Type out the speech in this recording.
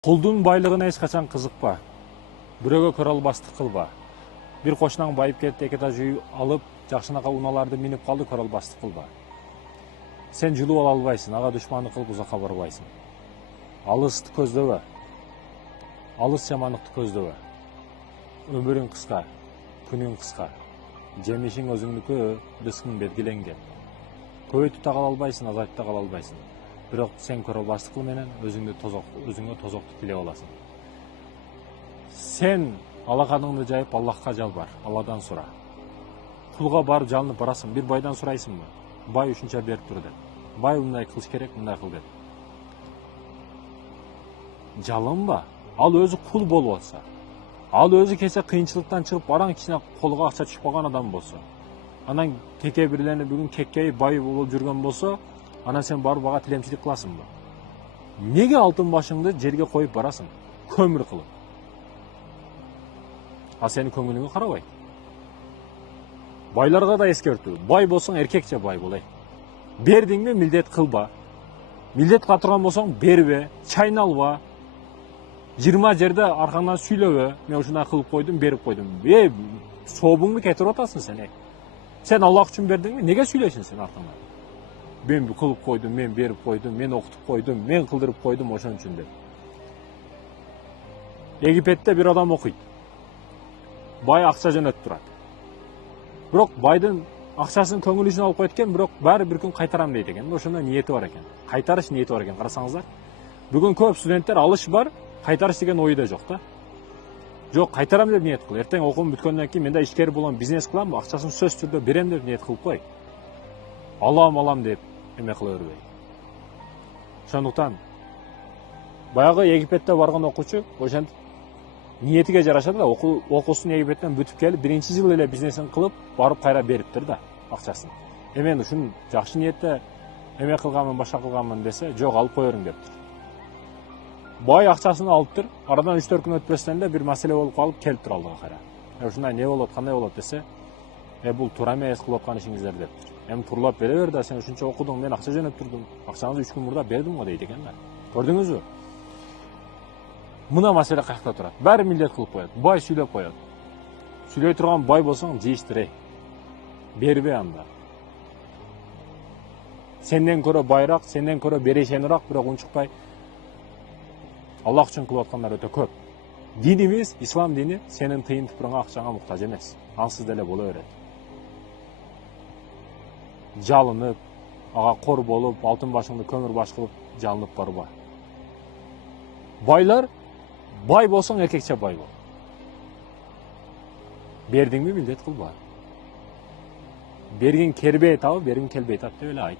Құлдың байлығына ешқашан қызықпа. Бүрөге көре албастық қылба. Bir қошынан байып кетті, екетаж үй алып, жақшынаға уналарды миніп қалды, көре албастық қылба. Сен жылу ала албайсың, аға дұшманы қылып ұзаққа барбайсың. Алысты көздеуі. Алыс жамандықты көздеуі. Өмірің қысқа, күнің қысқа. Жемешің өзіңдікі, рызқың белгіленген. Көбейтіп та қала албайсың, азайтып та қала албайсың. Бірақ сен көре албастық қылменен өзіңе тозоқты тілеп аласың. Сен алақаныңды жайып Аллахқа жалбар, Алладан сұра. Құлға барып жалынып барасың, бір байдан сұрайсың ба? Бай үшінші беріп тұр деп. Бай мұндай қылыш керек, мұндай қыл деп. Жалынба, ал өзі құл болып olsa. Ал өзі кесе қиыншылықтан шығып бараң кішіне қолға ақша түшпаған адам болса. Анан кеке бірлені бүгін кеккей бай болып жүрген болса, анан сен барып баға тілемшілік қыласың ба? Неге алтын башыңды жерге қойып барасың? Көмір қылып. А сені көңіліңе қарабай. Байларға да ескерту. Бай болсаң еркекше бай болай. Бердің бе милдет қылба. Милдет қатырған болсаң бербе, чайналба. 20 жерде арқаңнан сүйлөбө. Мен ушундай қылып қойдым, беріп қойдым. Собуңду кетирип атасың сен. Сен Аллах үшін бердің бе? Неге сүйлөйсүң сен арқаңнан? Ben kılıp koydum, ben berip koydum, ben okutup koydum, ben kıldırıp koydum oşan üçün de. Egipet'te bir adam okuydu. Bay akça jönötüp turат. Bирок байдын акчасын көңүл үчүн алып койт экен, бирок баары бир күн кайтарам дейт экен. Ошондо ниети бар экен. Кайтарыш ниети бар экен, карасаңыздар. Бүгүн көп студенттер алыш бар, кайтарыш деген ойда жок да. Жок, кайтарам деп ниет кыл. Эртең окуум бүткөндөн кийин мен да ишкер болом, бизнес кылам, акчасын сөз түрдө берем деп ниет кылып кой. Алам деп эме кыла бербей. Ошондуктан баягы Египетте барган окуучу ошентип ниетиге жараша да окуусун Египеттен бүтүп келип, биринчи жылы эле бизнесин кылып, барып кайра бериптир да акчасын. Мен ушун жакшы ниетте эме кылганмын, башка кылганмын десе, жок, алып коерүң дептир. Бай акчасын алыптыр, арадан 3-4 күн өтпөстөн да бир маселе болуп калып келиптир алдыга кайра. Ушундай не болот, кандай болот десе, бул туура эмес кылып аткан ишиңиздер дептир. Турлап бере бер да, сен ушунча окудуң, мен акча жөнөп турдум. Акчаңызды 3 күн мурда бердим го дейт экен да. Көрдүңүзбү? Мына маселе каякта турат. Баары милдет кылып коет. Бай сүйлөп коет. Сүйлөй турган бай болсоң, жийиштир. Бербе анда. Сенден көрө байраак, сенден көрө берешенираак, бирок унчукпай Аллах үчүн кылып аткандар өтө көп. Динибиз, ислам дини сенин тыйын тыпырыңа, акчаңа муктаж эмес. Ансыз деле боло берет. Жалынып, ага кор болуп, алтын башыңды көмүр баш кылып жалынып барба. Байлар, бай болсоң эркекче бай бол. Бердиңби милдет кылба. Бергин кербей табы, бергин келбей тап деп эле айт.